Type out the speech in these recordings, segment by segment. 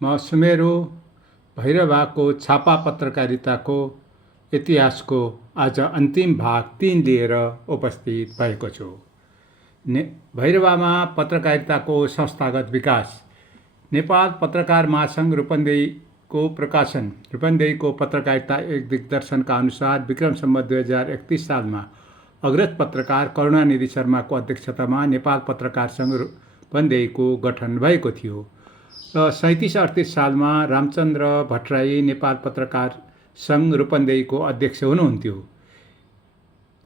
म सुमेरु भैरवाको छापा पत्रकारिताको इतिहासको आज अन्तिम भाग 3 लिएर उपस्थित भएको छु। भैरवामा पत्रकारिताको संस्थागत विकास। नेपाल पत्रकार महासङ्घ रूपन्देहीको प्रकाशन रूपन्देहीको पत्रकारिता एक दिग्दर्शनका अनुसार विक्रम सम्वत 2031 सालमा अग्रज पत्रकार करुणानिधि शर्माको अध्यक्षतामा नेपाल पत्रकार सङ्घ रूपन्देहीको गठन भएको थियो र 37-38 सालमा रामचन्द्र भट्टराई नेपाल पत्रकार सङ्घ रूपन्देहीको अध्यक्ष हुनुहुन्थ्यो।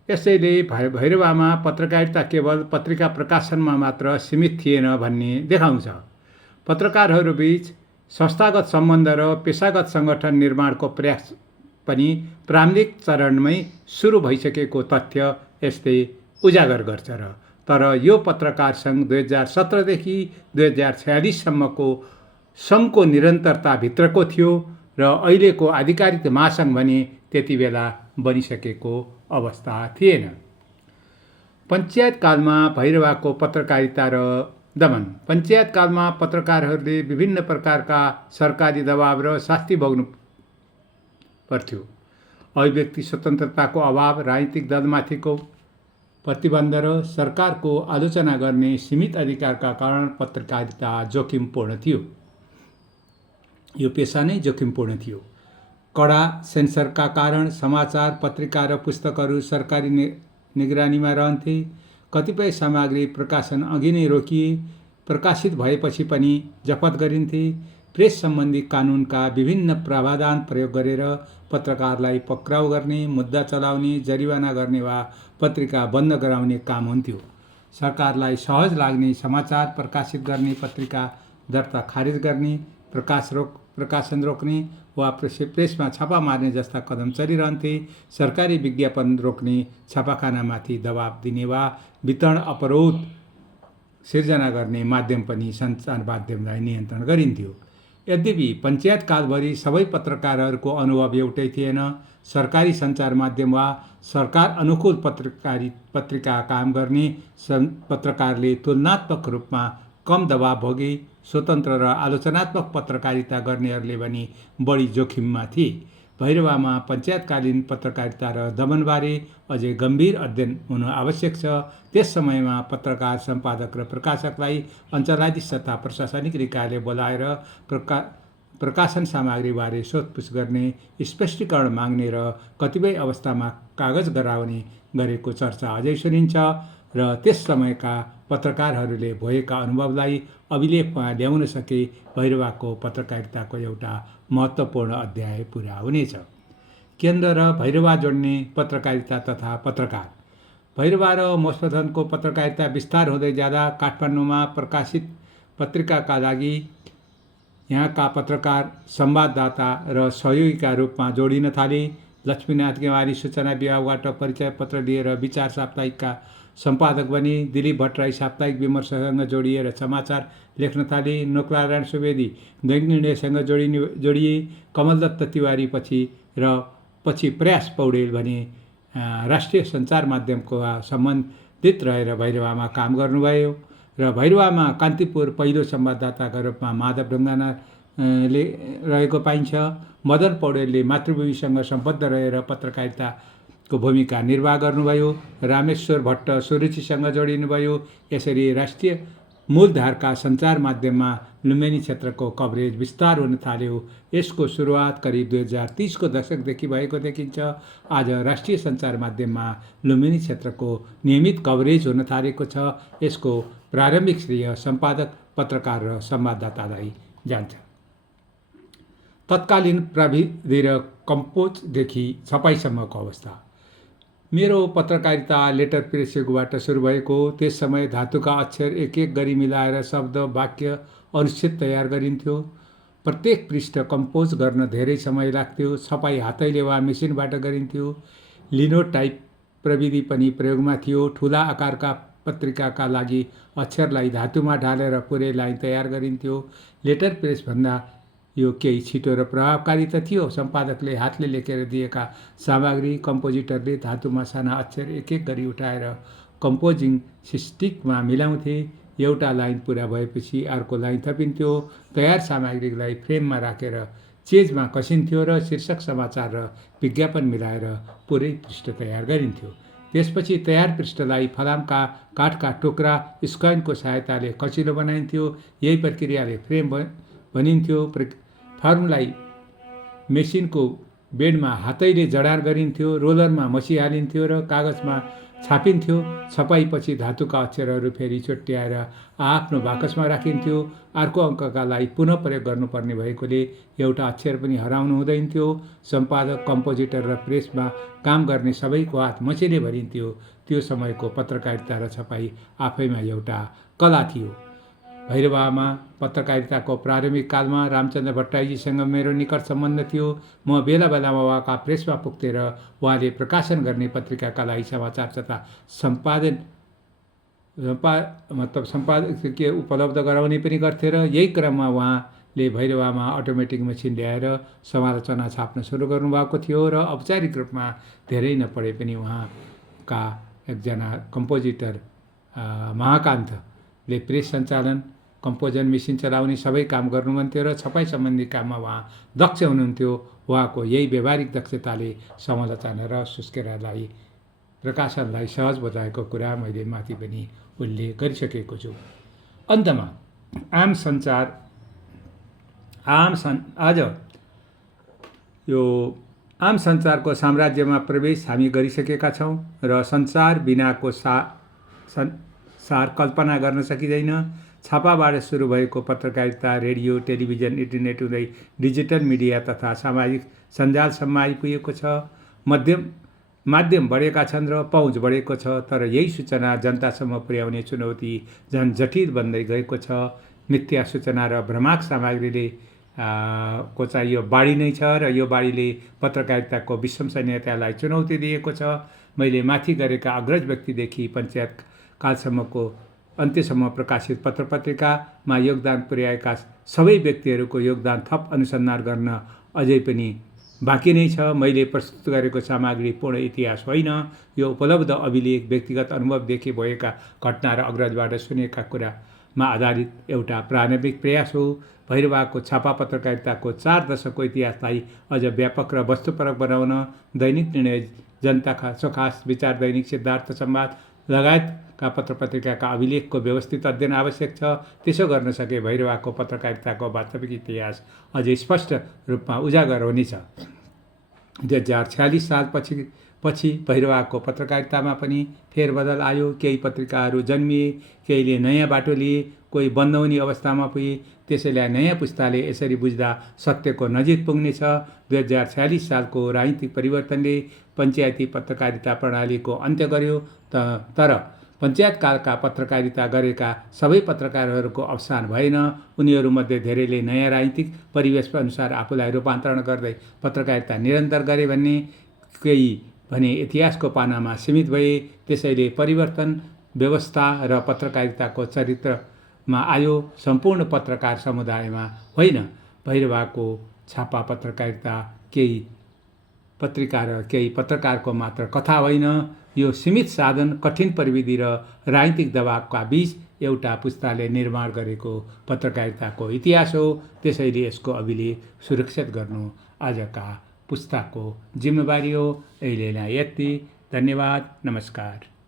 यसैले भैरवामा पत्रकारिता केवल पत्रिका प्रकाशनमा मात्र सीमित थिएन भन्ने देखाउँछ। पत्रकारहरूबीच संस्थागत सम्बन्ध र पेशागत सङ्गठन निर्माणको प्रयास पनि प्रारम्भिक चरणमै सुरु भइसकेको तथ्य यसले उजागर गर्छ र तर यो पत्रकार सङ्घ 2017 देखि 2046 सम्मको सङ्घको निरन्तरताभित्रको थियो र अहिलेको आधिकारिक महासङ्घ भने त्यति बेला बनिसकेको अवस्था थिएन। पञ्चायतकालमा भैरवाको पत्रकारिता र दमन। पञ्चायतकालमा पत्रकारहरूले विभिन्न प्रकारका सरकारी दबाव र शास्ति भोग्नु पर्थ्यो। अभिव्यक्ति स्वतन्त्रताको अभाव, राजनीतिक दलमाथिको प्रतिबन्ध र सरकारको आलोचना गर्ने सीमित अधिकारका कारण पत्रकारिता जोखिमपूर्ण थियो। यो पेसा नै जोखिमपूर्ण थियो। कडा सेन्सरका कारण समाचार पत्रिका र पुस्तकहरू सरकारी निगरानीमा रहन्थे। कतिपय सामग्री प्रकाशन अघि नै रोकिए, प्रकाशित भएपछि पनि जफत गरिन्थे। प्रेस सम्बन्धी कानुनका विभिन्न प्रावधान प्रयोग गरेर पत्रकारलाई पक्राउ गर्ने, मुद्दा चलाउने, जरिवाना गर्ने वा पत्रिका बन्द गराउने काम हुन्थ्यो। सरकारलाई सहज लाग्ने समाचार प्रकाशित गर्ने, पत्रिका दर्ता खारेज गर्ने, प्रकाशन रोक्ने वा प्रेसमा छापा मार्ने जस्ता कदम चलिरहन्थे। सरकारी विज्ञापन रोक्ने, छापाखानामाथि दबाब दिने वा वितरण अवरोध सिर्जना गर्ने माध्यम पनि सञ्चार माध्यमलाई नियन्त्रण गरिन्थ्यो। यद्यपि पञ्चायतकालभरि सबै पत्रकारहरूको अनुभव एउटै थिएन। सरकारी सञ्चार माध्यम वा सरकार अनुकूल पत्रिका काम गर्ने पत्रकारले तुलनात्मक रूपमा कम दबाव भोगे। स्वतन्त्र र आलोचनात्मक पत्रकारिता गर्नेहरूले पनि बढी जोखिममा थिए। भैरवामा पञ्चायतकालीन पत्रकारिता र दमनबारे अझै गम्भीर अध्ययन हुनु आवश्यक छ। त्यस समयमा पत्रकार, सम्पादक र प्रकाशकलाई अञ्चलाधीश तथा प्रशासनिक निकायले बोलाएर प्रकाशन सामग्रीबारे सोधपुछ गर्ने, स्पष्टीकरण माग्ने र कतिपय अवस्थामा कागज गराउने गरेको चर्चा अझै सुनिन्छ र त्यस समयका पत्रकारहरूले भएका अनुभवलाई अभिलेखमा ल्याउन सके भैरवाको पत्रकारिताको एउटा महत्त्वपूर्ण अध्याय पुरा हुनेछ। केन्द्र र भैरवा जोड्ने पत्रकारिता तथा पत्रकार। भैरवा र मोसपथनको पत्रकारिता विस्तार हुँदै जाँदा काठमाडौँमा प्रकाशित पत्रिकाका लागि यहाँका पत्रकार संवाददाता र सहयोगीका रूपमा जोडिन थाले। लक्ष्मीनाथ गेवाली सूचना विभागबाट परिचय पत्र लिएर विचार साप्ताहिकका सम्पादक बने। दिलीप भट्टराई साप्ताहिक विमर्शसँग जोडिएर समाचार लेख्न थाले। नोकनारायण सुवेदी दैनिक निर्णयसँग जोडिए। कमलदत्त तिवारी पछि प्रयास पौडेल भने राष्ट्रिय सञ्चार माध्यमको सम्बन्धित रहेर भैरवामा काम गर्नुभयो र भैरवामा कान्तिपुर पहिलो संवाददाताका रूपमा माधव ढुङ्गानाले रहेको पाइन्छ। मदन पौडेलले मातृभूमिसँग सम्बद्ध रहेर पत्रकारिताको भूमिका निर्वाह गर्नुभयो। रामेश्वर भट्ट सुरुचिसँग जोडिनुभयो। यसरी राष्ट्रिय मूलधारका सञ्चार माध्यममा लुम्बिनी क्षेत्रको कभरेज विस्तार हुन थाल्यो। यसको सुरुवात करिब 2030 को दशकदेखि भएको देखिन्छ। आज राष्ट्रिय सञ्चार माध्यममा लुम्बिनी क्षेत्रको नियमित कभरेज हुन थालेको छ। यसको प्रारम्भिक श्रेय सम्पादक, पत्रकार र संवाददातालाई जान्छ। तत्कालीन प्रविधि र कम्पोजदेखि छपाईसम्मको अवस्था। मेरो पत्रकारिता लेटर प्रेस युगबाट सुरु भएको। त्यस समय धातुका अक्षर एक एक गरी मिलाएर शब्द, वाक्य, अनुच्छेद तयार गरिन्थ्यो। प्रत्येक पृष्ठ कम्पोज गर्न धेरै समय लाग्थ्यो। छपाई हातैले वा मेसिनबाट गरिन्थ्यो। लिनोटाइप प्रविधि पनि प्रयोगमा थियो। ठुला आकारका पत्रिकाका लागि अक्षरलाई धातुमा ढालेर पुरै लाइन तयार गरिन्थ्यो। लेटर प्रेसभन्दा यो केही छिटो र प्रभावकारी त थियो। सम्पादकले हातले लेखेर दिएका सामग्री कम्पोजिटरले धातुमा साना अक्षर एक एक गरी उठाएर कम्पोजिङ स्टिकमा मिलाउँथे। एउटा लाइन पुरा भएपछि अर्को लाइन थपिन्थ्यो। तयार सामग्रीलाई फ्रेममा राखेर चेजमा कसिन्थ्यो र शीर्षक, समाचार र विज्ञापन मिलाएर पुरै पृष्ठ तयार गरिन्थ्यो। त्यसपछि तयार पृष्ठलाई फलामका काठका टुक्रा स्क्यानको सहायताले कचिलो बनाइन्थ्यो। यही प्रक्रियाले फ्रेम भनिन्थ्यो। फर्मलाई मेसिनको बेडमा हातैले जडार गरिन्थ्यो, रोलरमा मसिहालिन्थ्यो र कागजमा छापिन्थ्यो। छपाईपछि धातुका अक्षरहरू फेरि चोट्याएर आफ्नो बाकसमा राखिन्थ्यो। अर्को अङ्कका लागि पुनः प्रयोग गर्नुपर्ने भएकोले एउटा अक्षर पनि हराउनु हुँदैनथ्यो। सम्पादक, कम्पोजिटर र प्रेसमा काम गर्ने सबैको हात मसिले भरिन्थ्यो। त्यो समयको पत्रकारिता र छपाई आफैमा एउटा कला थियो। भैरवामा पत्रकारिताको प्रारम्भिक कालमा रामचन्द्र भट्टराईजीसँग मेरो निकट सम्बन्ध थियो। म बेला बेलामा उहाँका प्रेसमा पुग्थेँ र उहाँले प्रकाशन गर्ने पत्रिकाका लागि समाचार तथा सम्पादकीय उपलब्ध गराउने पनि गर्थे र यही क्रममा उहाँले भैरवामा अटोमेटिक मेसिन ल्याएर समालोचना छाप्न सुरु गर्नुभएको थियो र औपचारिक रूपमा धेरै नपढे पनि उहाँका एकजना कम्पोजिटर महाकान्तले प्रेस सञ्चालन, कम्पोजन, मेसिन चलाउने सबै काम गर्नुहुन्थ्यो र छपाई सम्बन्धी काममा उहाँ दक्ष हुनुहुन्थ्यो। उहाँको यही व्यावहारिक दक्षताले समालोचना र सुस्केरालाई प्रकाशनलाई सहज बनाएको कुरा मैले माथि पनि उल्लेख गरिसकेको छु। अन्तमा आज यो आम सञ्चारको साम्राज्यमा प्रवेश हामी गरिसकेका छौँ र संसार बिनाको सार कल्पना गर्न सकिँदैन। छापाबाट सुरु भएको पत्रकारिता रेडियो, टेलिभिजन, इन्टरनेट हुँदै डिजिटल मिडिया तथा सामाजिक सञ्जालसम्म आइपुगेको छ। माध्यम बढेका छन् र पहुँच बढेको छ, तर यही सूचना जनतासम्म पुर्याउने चुनौती झन् जटिल बन्दै गएको छ। मिथ्या सूचना र भ्रमाक सामग्रीले को चाहिँ यो बाढी नै छ र यो बाढीले पत्रकारिताको विश्वसनीयतालाई चुनौती दिएको छ। मैले माथि गरेका अग्रज व्यक्तिदेखि पञ्चायत कालसम्मको अन्त्यसम्म प्रकाशित पत्रपत्रिकामा योगदान पुर्याएका सबै व्यक्तिहरूको योगदान थप अनुसन्धान गर्न अझै पनि बाँकी नै छ। मैले प्रस्तुत गरेको सामग्री पूर्ण इतिहास होइन, यो उपलब्ध अभिलेख, व्यक्तिगत अनुभवदेखि भएका घटना र अग्रजबाट सुनेका कुरामा आधारित एउटा प्रारम्भिक प्रयास हो। भैरवाको छापा पत्रकारिताको 4 दशकको इतिहासलाई अझ व्यापक र वस्तुपरक बनाउन दैनिक निर्णय, जनताका सखास, विचार दैनिक, सिद्धार्थ संवाद लगायतका पत्रपत्रिकाका अभिलेखको व्यवस्थित अध्ययन आवश्यक छ। त्यसो गर्न सके भैरवाको पत्रकारिताको वास्तविक इतिहास अझै स्पष्ट रूपमा उजागर हुनेछ। 2046 सालपछि भैरवाको पत्रकारितामा पनि फेरबदल आयो। केही पत्रिकाहरू जन्मिए, केहीले नयाँ बाटो लिए, कोही बन्द हुने अवस्थामा पुगे। त्यसैले नयाँ पुस्ताले यसरी बुझ्दा सत्यको नजिक पुग्नेछ। 2046 सालको राजनीतिक परिवर्तनले पञ्चायती पत्रकारिता प्रणालीको अन्त्य गर्यो, तर पञ्चायतकालका पत्रकारिता गरेका सबै पत्रकारहरूको अवसान भएन। उनीहरूमध्ये धेरैले नयाँ राजनीतिक परिवेश अनुसार आफूलाई रूपान्तरण गर्दै पत्रकारिता निरन्तर गरे भने केही भने इतिहासको पानामा सीमित भए। त्यसैले परिवर्तन व्यवस्था र पत्रकारिताको चरित्रमा आयो, सम्पूर्ण पत्रकार समुदायमा होइन। भैरवाको छापा पत्रकारिता केही पत्रिका र केही पत्रकारको मात्र कथा होइन, यो सीमित साधन, कठिन प्रविधि र राजनीतिक दबावका बीच एउटा पुस्ताले निर्माण गरेको पत्रकारिताको इतिहास हो। त्यसैले यसको अभिलेख सुरक्षित गर्नु आजका पुस्ताको जिम्मेवारी हो। अहिलेलाई यति। धन्यवाद। नमस्कार।